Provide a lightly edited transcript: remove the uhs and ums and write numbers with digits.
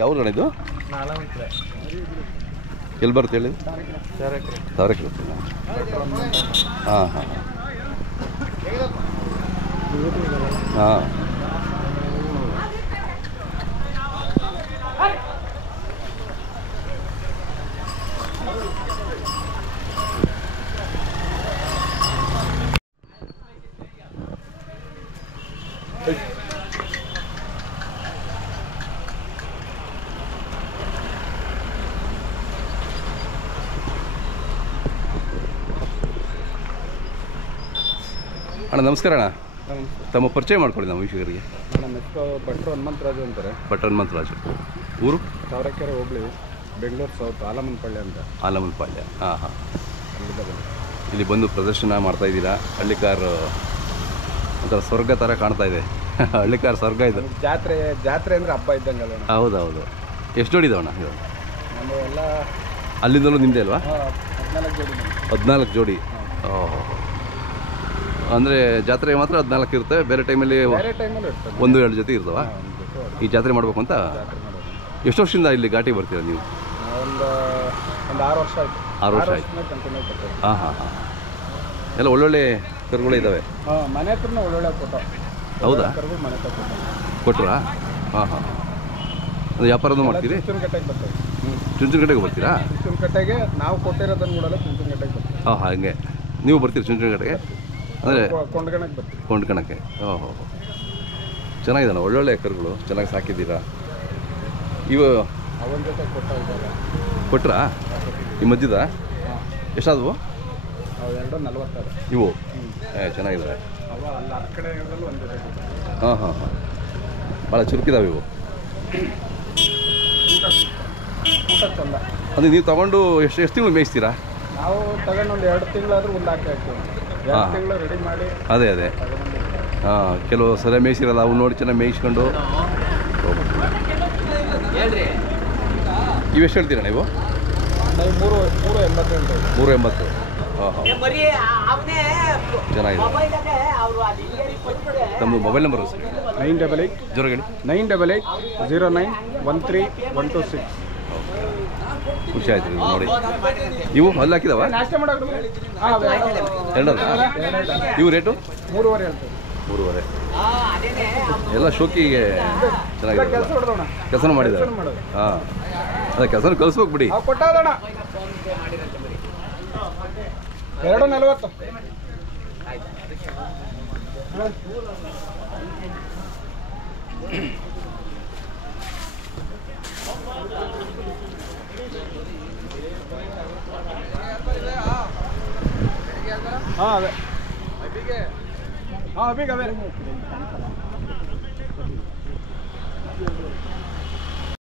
ಯಾವ್ದು ಇದು? ಎಲ್ಲಿ ಬರುತ್ತೆ ಹೇಳಿ? ತಾವರೆಕೆರೆ. ಹಾಂ ಹಾಂ ಹಾಂ. ಅಣ್ಣ ನಮಸ್ಕಾರ ಅಣ್ಣ. ತಮ್ಮ ಪರಿಚಯ ಮಾಡ್ಕೊಳ್ಳಿ ನಮ್ಮ ವೀಕ್ಷಕರಿಗೆ. ನಮ್ಮ ಹೆಸರು ಭಟ್ರು ಹನುಮಂತರಾಜು ಅಂತಾರೆ. ಭಟ್ರು ಹನುಮಂತರಾಜು. ಊರು? ತಾವರೆಕೆರೆ ಹೋಬಳಿ, ಬೆಂಗಳೂರು ಸೌತ್, ಆಲಮನಪಾಳ್ಯ ಅಂತ. ಆಲಮನಪಾಳ್ಯ. ಹಾಂ ಹಾಂ. ಇಲ್ಲಿ ಬಂದು ಪ್ರದರ್ಶನ ಮಾಡ್ತಾಯಿದ್ದೀರಾ. ಹಳ್ಳಿಕಾರ್ ಒಂಥರ ಸ್ವರ್ಗ ಥರ ಕಾಣ್ತಾ ಇದೆ. ಹಳ್ಳಿಕಾರ್ ಸ್ವರ್ಗ ಇದು. ಜಾತ್ರೆ ಅಂದರೆ ಹಬ್ಬ ಇದ್ದಂಗೆ. ಹೌದೌದು. ಎಷ್ಟು ಜೋಡಿ ಇದಾವಣ್ಣ ಇದು? ನಮ್ಮ ಎಲ್ಲ ಅಲ್ಲಿಂದಲೂ ನಿಮ್ಮದೇ ಅಲ್ವಾ? 14 ಜೋಡಿ. 14 ಜೋಡಿ. ಓಹೋ. ಅಂದರೆ ಜಾತ್ರೆ ಮಾತ್ರ 14 ಇರುತ್ತೆ, ಬೇರೆ ಟೈಮಲ್ಲಿ 1-2 ಜೊತೆ ಇರ್ತಾವ. ಈ ಜಾತ್ರೆ ಮಾಡಬೇಕು ಅಂತ ಎಷ್ಟು ವರ್ಷದಿಂದ ಇಲ್ಲಿ ಘಾಟಿಗೆ ಬರ್ತೀರಾ ನೀವು? ಒಂದು 6 ವರ್ಷ ಆಯಿತು. 6 ವರ್ಷ ಆಯಿತು. ಹಾಂ ಹಾಂ ಹಾಂ. ಎಲ್ಲ ಒಳ್ಳೊಳ್ಳೆ ಕರುಗಳು ಇದ್ದಾವೆ. ಮನೆ ಹತ್ರನ ಒಳ್ಳೊಳ್ಳೆ ಫೋಟೋ. ಹೌದಾ? ಮನೆ ಹತ್ರ ಕೊಟ್ಟರಾ? ಹಾಂ ಹಾಂ. ಅದು ವ್ಯಾಪಾರನೂ ಮಾಡ್ತೀರಿ? ಚುಂಚನಕಟ್ಟೆಗೆ ಬರ್ತೀವಿ. ಚುಂಚನಕಟ್ಟೆಗೆ ಬರ್ತೀರಾ? ಚುಂಚನಕಟ್ಟೆಗೆ ನಾವು ಕೊಟ್ಟಿರೋದನ್ನು ನೋಡಲ್ಲ, ಚುಂಚನಕಟ್ಟೆಗೆ ಬರ್ತೀವಿ. ಹಾಂ ಹಾಗೆ ನೀವು ಬರ್ತೀರಿ ಚುಂಚನಕಟ್ಟೆಗೆ? ಅಂದರೆ ಕೊಂಡ್ಕಣಕ್ಕೆ ಬರ್ತೀವಿ. ಕೊಂಡ್ಕಣಕ್ಕೆ. ಓಹೋ. ಚೆನ್ನಾಗಿದ್ದಾನೆ, ಒಳ್ಳೊಳ್ಳೆ ಕರುಗಳು, ಚೆನ್ನಾಗಿ ಸಾಕಿದ್ದೀರಾ. ಇವು ಅವನ ಜೊತೆ ಕೊಟ್ಟರಾ? ಈ ಮಧ್ಯದ ಎಷ್ಟಾದವು? ಅವು 240. ಇವು ಚೆನ್ನಾಗಿದ್ದಾವೆ. ಹಾಂ ಹಾಂ ಹಾಂ. ಭಾಳ ಚುರುಕಿದಾವೆ ಇವು. ಚಂದ. ಅದು ನೀವು ತಗೊಂಡು ಎಷ್ಟು ತಿಂಗಳು ಮೇಯಿಸ್ತೀರಾ? ನಾವು ತಗೊಂಡು ಒಂದು 2 ತಿಂಗಳಾದ್ರೂ ಒಂದು ಹಾಕಿ ಹಾಕ್ತೀವಿ. 2 ತಿಂಗಳು ರೆಡಿ ಮಾಡಿ. ಅದೇ ಹಾಂ. ಕೆಲವು ಸಲ ಮೇಯಿಸಿರಲ್ಲ, ಅವು ನೋಡಿ ಚೆನ್ನಾಗಿ ಮೇಯಿಸ್ಕೊಂಡು. ಇವೆಷ್ಟು ಹೇಳ್ತೀರಾ ನೀವು? 380. ಹಾಂ ಹಾಂ. ಚೆನ್ನಾಗಿದೆ. ತಮ್ಮದು ಮೊಬೈಲ್ ನಂಬರು? 988 ಜೋರಾಗಿ 988 0913 126. ಖುಷಿ ಆಯ್ತು ನೋಡಿ. ಇವು ಅಲ್ಲಿ ಹಾಕಿದಾವ? ಎರಡಲ್ಲ? ಇವು ರೇಟು? 3.5 ಹೇಳ್ತೀವಿ. 3.5. ಎಲ್ಲ ಶೋಕಿಗೆ ಚೆನ್ನಾಗಿದೆ. ಕೆಲಸ ಮಾಡಿದ್ದಾರೆ. ಹಾಂ, ಅದೇ ಕೆಲಸ ಕಲಿಸ್ಬೇಕು ಬಿಡಿ. 240. ಹಾಂ ಅದೇ. ಹಾಂ ಅಭಿಗೆ ಅವೇ.